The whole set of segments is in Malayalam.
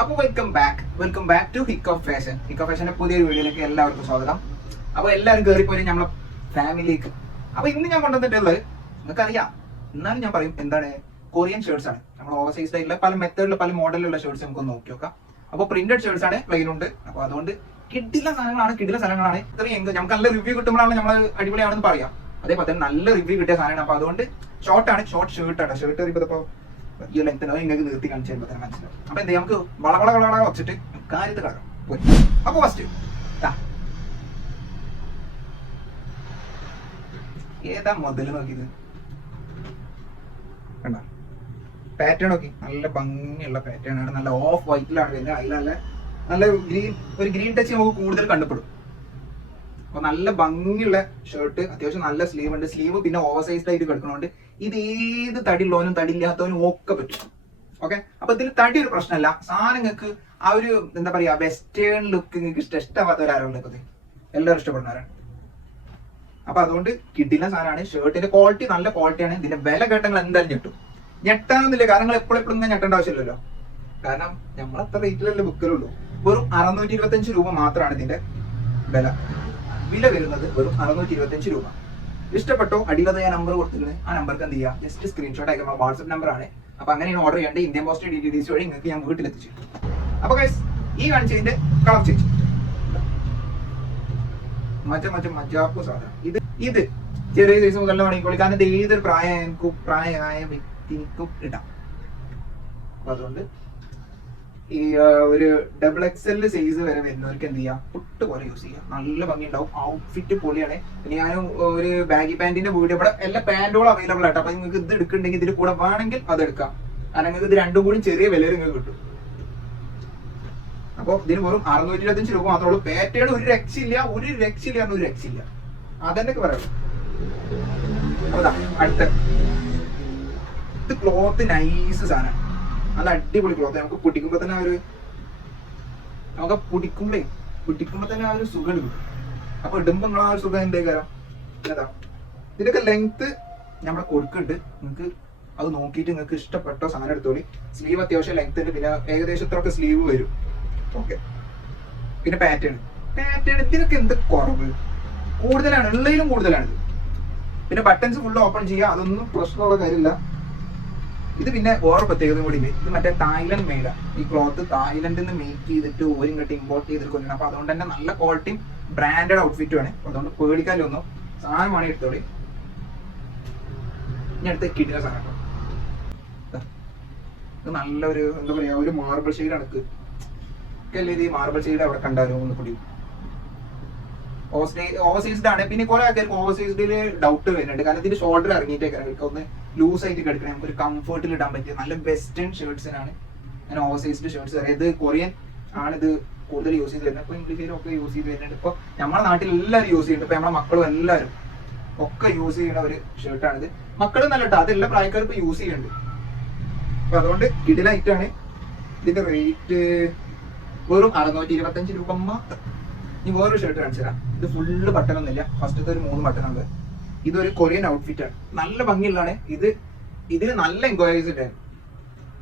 അപ്പൊ welcome back welcome back to hick of fashion hick of ഫാഷന്റെ പുതിയൊരു വീഡിയോയിലേക്ക് എല്ലാവർക്കും സ്വാഗതം. അപ്പൊ എല്ലാവരും പോയി നമ്മളെ ഫാമിലിക്ക് അപ്പോൾ ഇന്ന് ഞാൻ കൊണ്ടുവന്നിട്ടുള്ളത് നിങ്ങൾക്ക് അറിയാം എന്നാലും ഞാൻ പറയും എന്താണ്? കൊറിയൻ ഷർട്സ് ആണ്. നമ്മൾ ഓവർസൈസ് ആയിട്ടുള്ള പല മെത്തേഡിലുള്ള പല മോഡലിലുള്ള ഷർട്സ് നമുക്ക് നോക്കി നോക്കാം. അപ്പോൾ പ്രിന്റഡ് ഷർട്സ് ആണ് വെയിലുണ്ട്. ഉണ്ട് അപ്പൊ അതുകൊണ്ട് കിട്ടില്ല സാധനങ്ങളാണ് കിട്ടില്ല സാധനങ്ങളാണ്. ഇത്രയും എന്ത് നമുക്ക് നല്ല റിവ്യൂ കിട്ടുമ്പോഴാണ് നമ്മൾ അടിപൊളിയാണെന്ന് പറയാം. അതേപോലെ തന്നെ നല്ല റിവ്യൂ കിട്ടിയ സാധനമാണ്. അപ്പോൾ അതുകൊണ്ട് ഷോർട്ടാണ് ഷോർട്ട് ഷേർട്ടാണ് ഷർട്ട് ഇപ്പൊ ഈ ലെങ്ത് നിങ്ങൾക്ക് നിർത്തി കാണിച്ചു തരുമ്പോൾ തന്നെ മനസ്സിലാവും അപ്പൊ എന്ത് നമുക്ക് വളവള വളവള വെച്ചിട്ട് കാര്യത്ത് കിടക്കാം പോയി. അപ്പൊ ഫസ്റ്റ് ഏതാ മുതൽ നോക്കിയത്? കണ്ട? പാറ്റേൺ നോക്കി. നല്ല ഭംഗിയുള്ള പാറ്റേൺ ആണ്. നല്ല ഓഫ് വൈറ്റിലാണ് വരുന്നത്. അതിൽ നല്ല നല്ല ഗ്രീൻ ഒരു ഗ്രീൻ ടച്ച് നമുക്ക് കൂടുതൽ കണ്ടുപെടും. അപ്പൊ നല്ല ഭംഗിയുള്ള ഷർട്ട് അത്യാവശ്യം നല്ല സ്ലീവ് ഉണ്ട്. സ്ലീവ് പിന്നെ ഓവർ സൈസ്ഡ് ആയിട്ട് കിടക്കണോണ്ട് ഇത് ഏത് തടിയുള്ളവനും തടിയില്ലാത്തവനും ഒക്കെ പറ്റും. ഓക്കെ അപ്പൊ ഇതിൽ തടി ഒരു പ്രശ്നമല്ല സാധനം നിങ്ങൾക്ക് ആ ഒരു എന്താ പറയാ വെസ്റ്റേൺ ലുക്ക് നിങ്ങൾക്ക് ഇഷ്ടം ഇഷ്ടമാവാത്തവരാരുണ്ട് ഇപ്പൊ എല്ലാവരും ഇഷ്ടപ്പെടുന്നവരാണ് അപ്പൊ അതുകൊണ്ട് കിട്ടില്ല സാധനമാണ്. ഷർട്ടിന്റെ ക്വാളിറ്റി നല്ല ക്വാളിറ്റിയാണ് ഇതിന്റെ വില കേട്ടങ്ങൾ എന്തായാലും ഞെട്ടും. ഞെട്ടാന്നില്ല കാരണം എപ്പോഴെപ്പോഴും എപ്പോഴും എപ്പോഴും ഇങ്ങനെ ഞെട്ടേണ്ട ആവശ്യമില്ലല്ലോ. കാരണം നമ്മൾ അത്ര റേറ്റിലല്ലേ ബുക്കിലുള്ളൂ വെറും അറുന്നൂറ്റി ഇരുപത്തഞ്ച് രൂപ മാത്രമാണ് ഇതിന്റെ വില. വില വരുന്നത് വെറും അറുന്നൂറ്റി ഇരുപത്തഞ്ച് രൂപ. ഇഷ്ടപ്പെട്ടോ? അടിയിലത് ഞാൻ നമ്പർ കൊടുത്തിരുന്നത് ആ നമ്പർക്ക് എന്ത് ചെയ്യുക ജസ്റ്റ് സ്ക്രീൻഷോട്ട് അയക്കുമ്പോൾ വാട്സ്ആപ്പ് നമ്പർ ആണ്. അപ്പൊ അങ്ങനെയാണ് ഓർഡർ ചെയ്യേണ്ടത്. ഇന്ത്യൻ പോസ്റ്റ് ഡി ടി വഴി നിങ്ങൾക്ക് ഞാൻ വീട്ടിലെത്തിച്ചു. അപ്പൊ ഗൈസ് ഈ കാണിച്ചതിന്റെ കളർ ചേഞ്ച് മറ്റേ മറ്റേ മജാപ്പു സാധനം. ഇത് ഇത് ചെറിയ സൈസ് മുതലുള്ള വേണമെങ്കിൽ കാരണം ഇത് ഏതൊരു പ്രായ പ്രായമായ വ്യക്തിക്കും ഇടാം. അപ്പൊ അതുകൊണ്ട് ഈ ഒരു ഡബിൾ എക്സ് എൽ സൈസ് വരെ വരുന്നവർക്ക് എന്ത് ചെയ്യാം? പുട്ട് പോലെ യൂസ് ചെയ്യാം. നല്ല ഭംഗി ഉണ്ടാവും ഔട്ട്ഫിറ്റ് പൊളിയാണ് പിന്നെ ഞാൻ ഒരു ബാഗി പാന്റിന്റെ വീഡിയോ ഇവിടെ എല്ലാ പാന്റുകളും അവൈലബിൾ ആട്ടോ അപ്പൊ നിങ്ങൾക്ക് ഇത് എടുക്കുന്നുണ്ടെങ്കിൽ ഇതിൽ കൂടെ വേണമെങ്കിൽ അത് എടുക്കാം. കാരണം നിങ്ങൾക്ക് ഇത് രണ്ടും കൂടി ചെറിയ വിലയിൽ നിങ്ങൾക്ക് കിട്ടും. അപ്പൊ ഇതിന് വെറും അറുന്നൂറ്റി ഇരുപത്തഞ്ച് രൂപ മാത്രമേ ഉള്ളൂ. പാറ്റേൺ ഒരു രക്ഷയില്ല. ഒരു രക്ഷയില്ല ഒരു രക്ഷയില്ല. അതന്നെ പറയാം അടുത്ത. ഇത് ക്ലോത്ത് നൈസ് സാധനം. നല്ല അടിപൊളി ക്ലോത്ത് നമുക്ക് പിടിക്കുമ്പോ തന്നെ ഒരു നമുക്ക് പിടിക്കുമ്പേ പിടിക്കുമ്പോ തന്നെ ആ ഒരു സുഖം എടുക്കും അപ്പൊ ഇടുമ്പോ നിങ്ങൾ ആ ഒരു സുഖം എന്തേ കാരം ഇതിന്റെയൊക്കെ ലെങ്ത് നമ്മുടെ കൊടുക്കുന്നുണ്ട്. നിങ്ങൾക്ക് അത് നോക്കിയിട്ട് നിങ്ങൾക്ക് ഇഷ്ടപ്പെട്ട സാധനം എടുത്തോളി. സ്ലീവ് അത്യാവശ്യം ലെങ്ത് ഉണ്ട്. പിന്നെ ഏകദേശം ഇത്ര ഒക്കെ സ്ലീവ് വരും. ഓക്കെ പിന്നെ പാറ്റേൺ പാറ്റേൺ ഇതിനൊക്കെ എന്ത് കുറവ്? കൂടുതലാണ്. ഉള്ളതിലും കൂടുതലാണ് പിന്നെ ബട്ടൺസ് ഫുൾ ഓപ്പൺ ചെയ്യുക അതൊന്നും പ്രശ്നമുള്ള കാര്യമില്ല. ഇത് പിന്നെ വേറെ പ്രത്യേകത കൂടി ഇത് മറ്റേ തായ്ലൻഡ് മെയ്ഡ് ഈ ക്ലോത്ത് തായ്ലൻഡിൽ നിന്ന് മേക്ക് ചെയ്തിട്ട് ഓരും കെട്ടി ഇമ്പോർട്ട് ചെയ്തിട്ട് കൊല്ലുന്നത് അപ്പൊ അതുകൊണ്ട് തന്നെ നല്ല ക്വാളിറ്റിയും ബ്രാൻഡഡ് ഔട്ട്ഫിറ്റും ആണ്. അതുകൊണ്ട് പേടിക്കാനൊന്നും സാധനമാണ് എടുത്തോളി. ഇനി അടുത്ത കിട്ടുന്ന സാധനം ഇത് നല്ലൊരു എന്താ പറയാ ഒരു മാർബിൾ ഷെയ്ഡ് അടക്ക് അല്ലേ ഈ മാർബിൾ ഷെയ്ഡ് അവിടെ കണ്ടാലും ഒന്ന് കൂടി ഓവർസൈസ്ഡ് ആണ് പിന്നെ കുറെ ആൾക്കാർക്ക് ഓവർസൈസ്ഡിൽ ഡൗട്ട് വരുന്നുണ്ട്. കാരണം ഇതിന്റെ ഷോൾഡർ ഇറങ്ങിയിട്ടേക്കാണ്. ഒന്ന് ലൂസ് ആയിട്ട് കിടക്കണേ. നമുക്ക് ഒരു കംഫർട്ടിൽ ഇടാൻ പറ്റിയ നല്ല വെസ്റ്റേൺ ഷർട്ട്സിനാണ് ഞാൻ ഓവർ ഓവർസൈസ്ഡ് ഷർട്ട്സ് ഇത് കൊറിയൻ ആണിത് കൂടുതൽ യൂസ് ചെയ്ത് വരുന്നത്. ഇപ്പോൾ ഇംഗ്ലീഷിലൊക്കെ യൂസ് ചെയ്ത് വരുന്നുണ്ട്. ഇപ്പൊ നമ്മുടെ നാട്ടിൽ എല്ലാവരും യൂസ് ചെയ്യുന്നുണ്ട്. ഇപ്പൊ നമ്മുടെ മക്കളും എല്ലാവരും ഒക്കെ യൂസ് ചെയ്യുന്ന ഒരു ഷർട്ടാണിത് മക്കളും നല്ല കേട്ടോ അതെല്ലാ പ്രായക്കാരും ഇപ്പൊ യൂസ് ചെയ്യുന്നുണ്ട്. അപ്പൊ അതുകൊണ്ട് ഇതിലായിട്ടാണ് ഇതിന്റെ റേറ്റ് വെറും അറുന്നൂറ്റി ഇരുപത്തഞ്ച് രൂപ മാത്രം. ഇനി വേറൊരു ഷർട്ട് കാണിച്ചു തരാം ഇത് ഫുള്ള് ബട്ടൺ ഒന്നുമില്ല. ഫസ്റ്റത്തെ ഒരു മൂന്ന് ബട്ടൺ ഉണ്ട് ഇതൊരു കൊറിയൻ ഔട്ട്ഫിറ്റ് ആണ്. നല്ല ഭംഗിയുള്ളതാണ്. ഇത് ഇതിന് നല്ല എൻക്വയറീസ് ഉണ്ടായിരുന്നു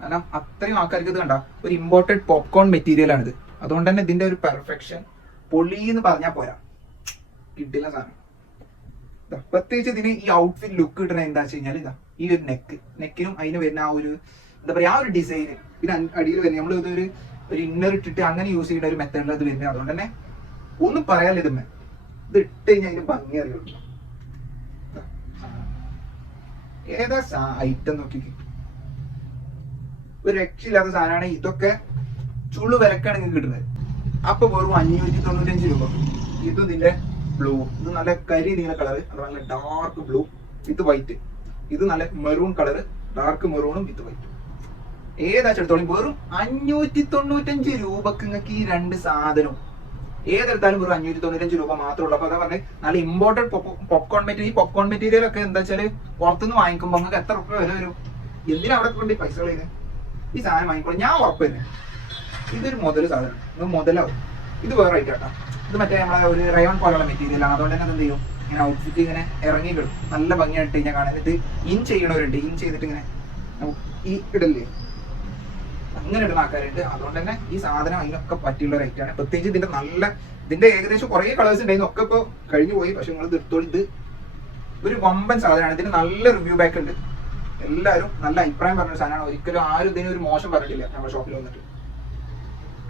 കാരണം അത്രയും ആൾക്കാർക്ക് ഇത് കണ്ട ഒരു ഇമ്പോർട്ടഡ് പോപ്കോൺ മെറ്റീരിയൽ ആണിത്. അതുകൊണ്ട് തന്നെ ഇതിന്റെ ഒരു പെർഫെക്ഷൻ പൊളി എന്ന് പറഞ്ഞാൽ പോരാ. കിട്ടില്ല സാധനം. പ്രത്യേകിച്ച് ഇതിന് ഈ ഔട്ട്ഫിറ്റ് ലുക്ക് കിട്ടണ എന്താ വെച്ച് കഴിഞ്ഞാൽ ഇതാ ഈ ഒരു നെക്ക് നെക്കിനും അതിന് വരുന്ന ആ ഒരു എന്താ പറയാ ആ ഒരു ഡിസൈന് അൻ- അടിയിൽ വരുന്ന നമ്മൾ ഇതൊരു ഒരു ഇന്നർ ഇട്ടിട്ട് അങ്ങനെ യൂസ് ചെയ്യുന്ന ഒരു മെത്തേഡിൽ ഇത് വരുന്നത്. അതുകൊണ്ട് തന്നെ ഒന്നും പറയാനില്ല ഇതുമ്മേ ഇത് ഇട്ട് കഴിഞ്ഞാൽ അതിന് ഭംഗി അറിയുള്ളൂ. ഏതാ ഐറ്റം നോക്കി ഒരു രക്ഷയില്ലാത്ത സാധനമാണ് ഇതൊക്കെ ചുള്ളു വിലക്കാണ് നിങ്ങൾക്ക് കിട്ടുന്നത്. അപ്പൊ വെറും അഞ്ഞൂറ്റി തൊണ്ണൂറ്റഞ്ച് രൂപ. ഇത് ഇതിന്റെ ബ്ലൂ ഇത് നല്ല കരി നീല കളർ നല്ല ഡാർക്ക് ബ്ലൂ വിത്ത് വൈറ്റ് ഇത് നല്ല മെറൂൺ കളർ ഡാർക്ക് മെറൂണും വിത്ത് വൈറ്റ് ഏതാ എടുത്തോളും വെറും അഞ്ഞൂറ്റി തൊണ്ണൂറ്റഞ്ച് രൂപക്ക് നിങ്ങൾക്ക് ഈ രണ്ട് സാധനവും ഏതെടുത്താലും വെറും അഞ്ഞൂറ്റി തൊണ്ണൂറ്റഞ്ച് രൂപ മാത്രമേ ഉള്ളൂ. അപ്പൊ അതാ പറഞ്ഞത് നല്ല ഇമ്പോർട്ടഡ് പോപ്കോൺ മെറ്റീരിയൽ ഈ പോപ്കോൺ മെറ്റീരിയൽ ഒക്കെ എന്താ വെച്ചാൽ പുറത്തുനിന്ന് വാങ്ങിക്കുമ്പോൾ നിങ്ങൾക്ക് എത്ര റുപ്യ വില വരും? എന്തിനാ അവിടെ കൊണ്ട് പൈസ കളയുന്നത് ഈ സാധനം വാങ്ങിക്കോളൂ. ഞാൻ ഉറപ്പില്ല ഇതൊരു മുതൽ സാധനം. ഇത് മുതലാവും ഇത് വേറെ ആയിട്ടാ ഇത് മറ്റേ നമ്മളെ ഒരു റയോൺ പോലുള്ള മെറ്റീരിയൽ ആണ്. അതുകൊണ്ട് തന്നെ എന്ത് ചെയ്യും? ഇങ്ങനെ ഔട്ട്ഫിറ്റ് ഇങ്ങനെ ഇറങ്ങി കിടും. നല്ല ഭംഗിയായിട്ട് ഞാൻ കാണാൻ ഇൻ ചെയ്യണവരുണ്ട്. ഇൻ ചെയ്തിട്ട് ഇങ്ങനെ ഈ ഇടല്ലേ? അങ്ങനെ ഇടുന്ന ആൾക്കാരുണ്ട്. അതുകൊണ്ട് തന്നെ ഈ സാധനം അതിനൊക്കെ പറ്റിയുള്ള റേറ്റ് ആണ്. പ്രത്യേകിച്ച് ഇതിന്റെ നല്ല ഇതിന്റെ ഏകദേശം കുറെ കളേഴ്സ് ഉണ്ടായിരുന്നു. ഒക്കെ ഇപ്പൊ കഴിഞ്ഞു പോയി. പക്ഷെ നിങ്ങൾ എടുത്തോളി ഇത് ഒരു വമ്പൻ സാധനമാണ്. ഇതിന് നല്ല റിവ്യൂ ബാക്ക് ഉണ്ട്. എല്ലാവരും നല്ല അഭിപ്രായം പറഞ്ഞ സാധനമാണ്. ഒരിക്കലും ആരും ഇതിന് ഒരു മോശം പറഞ്ഞിട്ടില്ല നമ്മുടെ ഷോപ്പിൽ വന്നിട്ട്.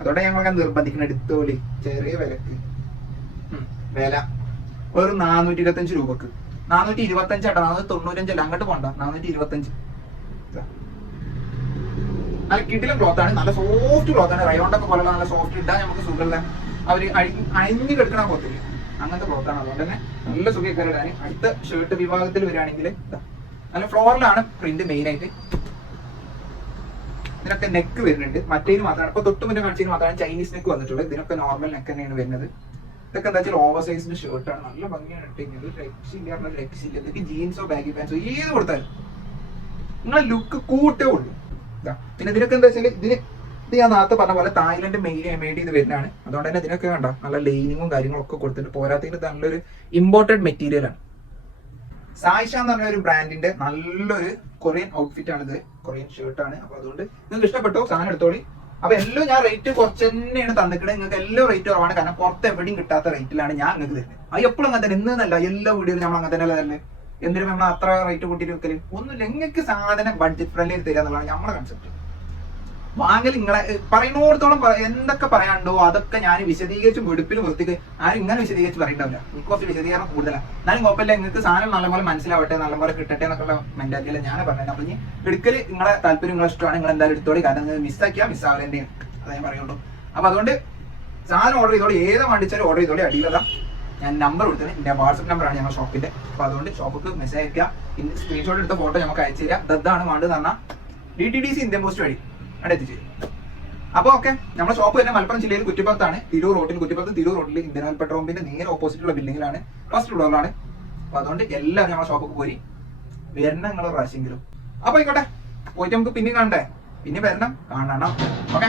അതോടെ ഞങ്ങളൊക്കെ നിർബന്ധിക്കണം എടുത്തോളി ചെറിയ വിലക്ക്. വില. ഒരു നാനൂറ്റി ഇരുപത്തഞ്ച് രൂപക്ക്. നാനൂറ്റി ഇരുപത്തഞ്ച് ആട്ടോ. നാനൂറ്റി തൊണ്ണൂറ്റഞ്ചല്ല അങ്ങോട്ട് പോണ്ട. നാനൂറ്റി ഇരുപത്തഞ്ച് നല്ല കിടിലം ക്ലോത്ത് ആണ്. നല്ല സോഫ്റ്റ് ക്ലോത്ത് ആണ്. റയോണ്ടൊക്കെ പോലുള്ള നല്ല സോഫ്റ്റ് ഇട്ടാൽ നമുക്ക് സുഖമുള്ള അവർ അഴിഞ്ഞു കിടക്കണ പോത്തില്ല അങ്ങനത്തെ ക്ലോത്ത് ആണ്. അതുകൊണ്ട് തന്നെ നല്ല സുഖമൊക്കെ ഇടാൻ അടുത്ത ഷർട്ട് വിഭാഗത്തിൽ വരികയാണെങ്കിൽ. നല്ല ഫ്ലോറിലാണ് പ്രിന്റ് മെയിൻ ആയിട്ട്. ഇതിനൊക്കെ നെക്ക് വരുന്നുണ്ട്. മറ്റേത് മാത്രമാണ്. ഇപ്പൊ തൊട്ട് മുന്നേ കാണിച്ചതിന് മാത്രമാണ് ചൈനീസ് നെക്ക് വന്നിട്ടുള്ളത്. ഇതിനൊക്കെ നോർമൽ നെക്ക് തന്നെയാണ് വരുന്നത്. ഇതൊക്കെ എന്താ വെച്ചാൽ ഓവർ സൈസിന്റെ ഷർട്ടാണ് നല്ല ഭംഗിയാണ് ഇട്ടിരിക്കുന്നത് രക്ഷയില്ല പറഞ്ഞാൽ രക്ഷയില്ല ഇതൊക്കെ ജീൻസോ ബാഗി പാൻസോ ഏത് കൊടുത്താലും നിങ്ങളെ ലുക്ക് കൂട്ടേ ഉള്ളൂ. പിന്നെ ഇതിനൊക്കെ എന്താ വെച്ചാൽ ഇതിന് ഇത് ഞാൻ നേരത്തെ പറഞ്ഞ പോലെ തായ്ലൻഡ് മെയ്ഡ് മെയ്ഡ് ചെയ്ത് വരുന്നതാണ്. അതുകൊണ്ട് തന്നെ ഇതിനൊക്കെ കണ്ട നല്ല ലൈനിങ്ങും കാര്യങ്ങളൊക്കെ കൊടുത്തിട്ട് പോരാത്തതിന് നല്ലൊരു ഇമ്പോർട്ടഡ് മെറ്റീരിയലാണ് സായിഷ എന്ന് പറഞ്ഞ ഒരു ബ്രാൻഡിന്റെ നല്ലൊരു കൊറിയൻ ഔട്ട്ഫിറ്റ് ആണ് ഇത്. കൊറിയൻ ഷർട്ട് ആണ്. അപ്പൊ അതുകൊണ്ട് നിങ്ങൾക്ക് ഇഷ്ടപ്പെട്ടോ സാധനം എടുത്തോളി. അപ്പൊ എല്ലാം ഞാൻ റേറ്റ് കുറച്ച് തന്നെയാണ് തന്നിക്കുന്നത് നിങ്ങൾക്ക് എല്ലാം റേറ്റ് കുറവാണ്. കാരണം പുറത്ത് എവിടെയും കിട്ടാത്ത റേറ്റിലാണ് ഞാൻ നിങ്ങൾക്ക് തരുന്നത്. അത് എപ്പോഴും അങ്ങനെ തന്നെ ഇന്നല്ല എല്ലാ വീഡിയോയിലും നമ്മൾ അങ്ങനെ തന്നെ തന്നെ എന്തിനും നമ്മൾ അത്ര റേറ്റ് കൂട്ടിയിട്ട് വെക്കൽ? ഒന്നുമില്ല. നിങ്ങൾക്ക് സാധനം ബഡ്ജറ്റ് ഫ്രണ്ട്ലി തരിക എന്നുള്ളതാണ് നമ്മുടെ കൺസെപ്റ്റ് വാങ്ങൽ നിങ്ങളെ പറയുന്നോടത്തോളം പറയുന്നിടത്തോളം പറ- എന്തൊക്കെ പറയാനുണ്ടോ അതൊക്കെ ഞാൻ വിശദീകരിച്ച് വെടുപ്പിൽ വൃത്തിക്ക് ആരും ഇങ്ങനെ വിശദീകരിച്ച് പറയണ്ടാവില്ല. എനിക്ക് കുറച്ച് വിശദീകരണം കൂടുതലാണ് എന്നാലും കുഴപ്പമില്ല. നിങ്ങൾക്ക് സാധനം നല്ലപോലെ മനസ്സിലാവട്ടെ നല്ലപോലെ കിട്ടട്ടെ എന്നൊക്കെ മെന്റാലിറ്റിയില്ല ഞാൻ പറഞ്ഞത്. അപ്പൊ ഇനി എടുക്കൽ നിങ്ങളെ താല്പര്യം നിങ്ങളെ ഇഷ്ടമാണ് നിങ്ങൾ എന്തായാലും എടുത്തോളി. കാരണം നിങ്ങൾ മിസ്സാക്കിയാൽ മിസ്സാവേണ്ടതാണ് അതേ പറയുള്ളൂ. അപ്പൊ അതുകൊണ്ട് സാധനം ഓർഡർ ചെയ്തോളി. ഏത് വണ്ടിച്ചാലും ഓർഡർ ചെയ്തോളി. അടിയിലതാ. ഞാൻ നമ്പർ കൊടുത്തത് എന്റെ വാട്സപ്പ് ആണ് ഞങ്ങളുടെ ഷോപ്പിന്റെ അപ്പൊ അതുകൊണ്ട് ഷോപ്പിക്ക് മെസ്സേജ് അയക്കുക. സ്ക്രീൻഷോട്ട് എടുത്ത ഫോട്ടോ നമുക്ക് അയച്ചു തരിക. ദത്താണ് വേണ്ടത് പറഞ്ഞാൽ D T D C Indian post വഴി. അവിടെ എത്തിച്ചു അപ്പൊ ഓക്കെ നമ്മുടെ ഷോപ്പ് തന്നെ മലപ്പുറം ജില്ലയിൽ കുറ്റിപ്പുറത്താണ്. തിരൂർ റോഡിൽ കുറ്റിപ്പുറത്ത് തിരൂർ റോഡിൽ ഇന്ത്യൻ ഓയിൽ പെട്രോൾ പമ്പിന്റെ നേരെ ഓപ്പോസിറ്റ് ഉള്ള ബിൽഡിംഗിലാണ് ഫസ്റ്റ് ഫ്ലോറിലാണ് അപ്പൊ അതുകൊണ്ട് എല്ലാവരും നമ്മുടെ ഷോപ്പിൽ പോയി വരണം നിങ്ങൾ പ്രാവശ്യമെങ്കിലും. അപ്പൊ ആയിക്കോട്ടെ പോയിട്ട് നമുക്ക് പിന്നെ കാണണ്ടേ? പിന്നെ വരണം കാണണം. ഓക്കെ